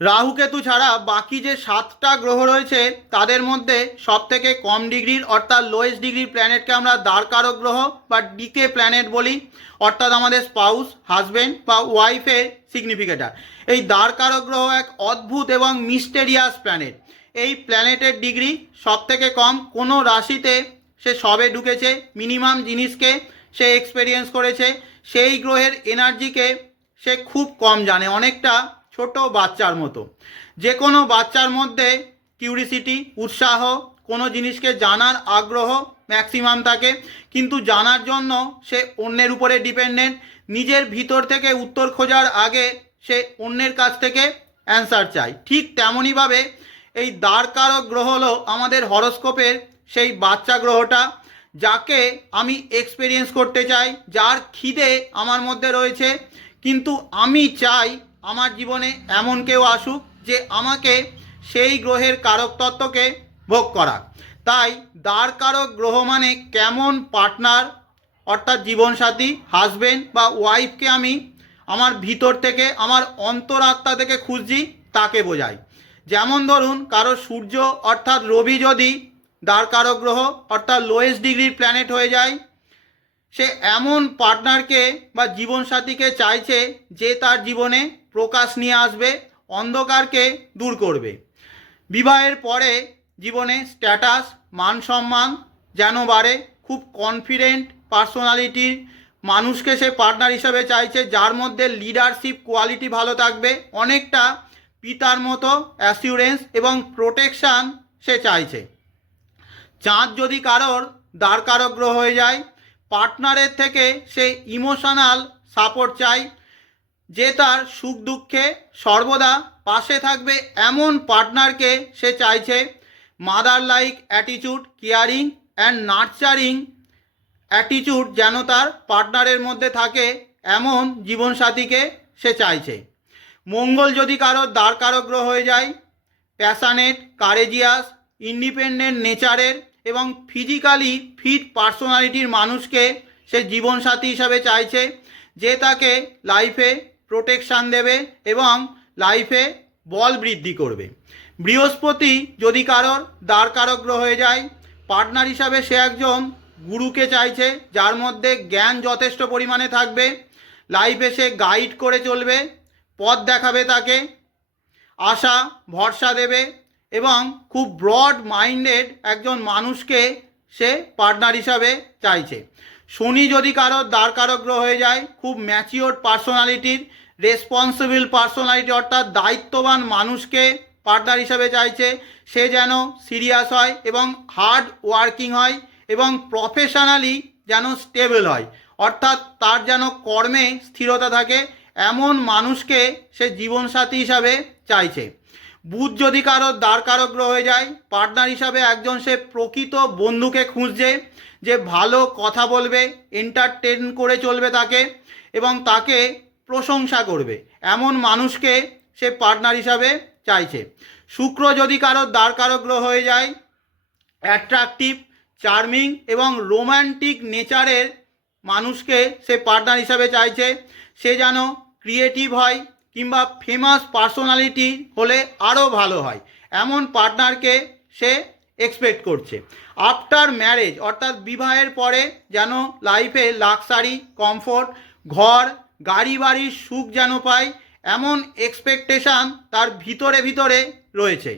রাহুকেতু ছাড়া বাকি যে সাতটা গ্রহ রয়েছে, তাদের মধ্যে সব থেকে কম ডিগ্রির অর্থাৎ লোয়েস্ট ডিগ্রির প্ল্যানেটকে আমরা দ্বারকারক গ্রহ বা ডিকে প্ল্যানেট বলি, অর্থাৎ আমাদের স্পাউস হাজবেন্ড বা ওয়াইফের সিগনিফিকেটার এই দ্বারকারক গ্রহ এক অদ্ভুত এবং মিস্টেরিয়াস প্ল্যানেট এই প্ল্যানেটের ডিগ্রি সব থেকে কম কোনো রাশিতে সে সবে ঢুকেছে মিনিমাম জিনিসকে সে এক্সপেরিয়েন্স করেছে, সেই গ্রহের এনার্জিকে সে খুব কম জানে, অনেকটা ছোট বাচ্চার মতো। যে কোনো বাচ্চার মধ্যে কিউরিসিটি উৎসাহ, কোনো জিনিসকে জানার আগ্রহ ম্যাক্সিমাম থাকে। কিন্তু জানার জন্য সে অন্যের উপরে ডিপেন্ডেন্ট নিজের ভিতর থেকে উত্তর খোঁজার আগে সে অন্যের কাছ থেকে অ্যান্সার চায়। ঠিক তেমনইভাবে এই দ্বারকারক গ্রহ হলো আমাদের হরস্কোপের সেই বাচ্চা গ্রহটা, যাকে আমি এক্সপেরিয়েন্স করতে চাই, যার খিদে আমার মধ্যে রয়েছে। কিন্তু আমি চাই আমার জীবনে এমন কেউ আসুক যে আমাকে সেই গ্রহের কারক তত্ত্বকে ভোগ করা তাই দ্বারকারক গ্রহ মানে কেমন পার্টনার অর্থাৎ জীবনসাথী হাজবেন্ড বা ওয়াইফকে আমি আমার ভিতর থেকে, আমার অন্তরাত্মা থেকে খুঁজছি, তাকে বোঝাই। যেমন ধরুন, কারও সূর্য অর্থাৎ রবি যদি দ্বারকারক গ্রহ, অর্থাৎ লোয়েস্ট ডিগ্রির প্ল্যানেট হয়ে যায় সে এমন পার্টনারকে বা জীবনসাথীকে চাইছে যে তার জীবনে প্রকাশ নিয়ে আসবে, অন্ধকারকে দূর করবে। বিবাহের পরে জীবনে স্ট্যাটাস মান সম্মান যেন বাড়ে, খুব কনফিডেন্ট পার্সোনালিটির মানুষকে সে পার্টনার হিসাবে চাইছে, যার মধ্যে লিডারশিপ কোয়ালিটি ভালো থাকবে, অনেকটা পিতার মতো অ্যাসিউরেন্স এবং প্রোটেকশান সে চাইছে। চাঁদ যদি কারোর দ্বারকারক গ্রহ হয়ে যায় পার্টনারের থেকে সে ইমোশনাল সাপোর্ট চাই, যে তার সুখ দুঃখে সর্বদা পাশে থাকবে এমন পার্টনারকে সে চাইছে। Mother like attitude caring and nurturing attitude যেন তার পার্টনারের মধ্যে থাকে এমন জীবনসাথীকে সে চাইছে। মঙ্গল যদি কারোর দ্বারকারক গ্রহ হয়ে যায়, প্যাশানেট, কারেজিয়াস, ইন্ডিপেন্ডেন্ট নেচারের এবং ফিজিক্যালি ফিট পার্সোনালিটির মানুষকে সে জীবনসাথী হিসাবে চাইছে, যে তাকে লাইফে প্রোটেকশান দেবে এবং লাইফে বল বৃদ্ধি করবে। বৃহস্পতি যদি কারোর দ্বারকারক হয়ে যায় পার্টনার হিসাবে সে একজন গুরুকে চাইছে, যার মধ্যে জ্ঞান যথেষ্ট পরিমাণে থাকবে লাইফে সে গাইড করে চলবে, পথ দেখাবে তাকে, আশা, ভরসা দেবে এবং খুব ব্রড মাইন্ডেড একজন মানুষকে সে পার্টনার হিসাবে চাইছে। শনি যদি কারোর দ্বারকারক গ্রহ হয়ে যায়, খুব ম্যাচিওর পার্সোনালিটির রেসপন্সিবল পার্সোনালিটি অর্থাৎ দায়িত্ববান মানুষকে পার্টনার হিসাবে চাইছে, সে যেন সিরিয়াস হয় এবং হার্ড ওয়ার্কিং হয় এবং প্রফেশনালি যেন স্টেবল হয়। অর্থাৎ তার যেন কর্মে স্থিরতা থাকে, এমন মানুষকে সে জীবনসাথী হিসাবে চাইছে। বুধ যদি কারোর দ্বারকারক গ্রহ হয়ে যায় পার্টনার হিসাবে একজন সে প্রকৃত বন্ধুকে খুঁজছে, যে ভালো কথা বলবে এন্টারটেন করে চলবে তাকে এবং তাকে প্রশংসা করবে। এমন মানুষকে সে পার্টনার হিসাবে চাইছে। শুক্র যদি কারোর দ্বারকারক গ্রহ হয়ে যায় অ্যাট্রাকটিভ চার্মিং এবং রোম্যান্টিক নেচারের মানুষকে সে পার্টনার হিসাবে চাইছে, সে যেন ক্রিয়েটিভ হয় কিংবা ফেমাস পার্সোনালিটি হলে আরও ভালো হয়। এমন পার্টনারকে সে এক্সপেক্ট করছে। আফটার ম্যারেজ অর্থাৎ বিবাহের পরে যেন লাইফে লাক্সারি কমফোর্ট ঘর, গাড়ি বাড়ির সুখ যেন পায়, এমন এক্সপেকটেশান তার ভিতরে ভিতরে রয়েছে।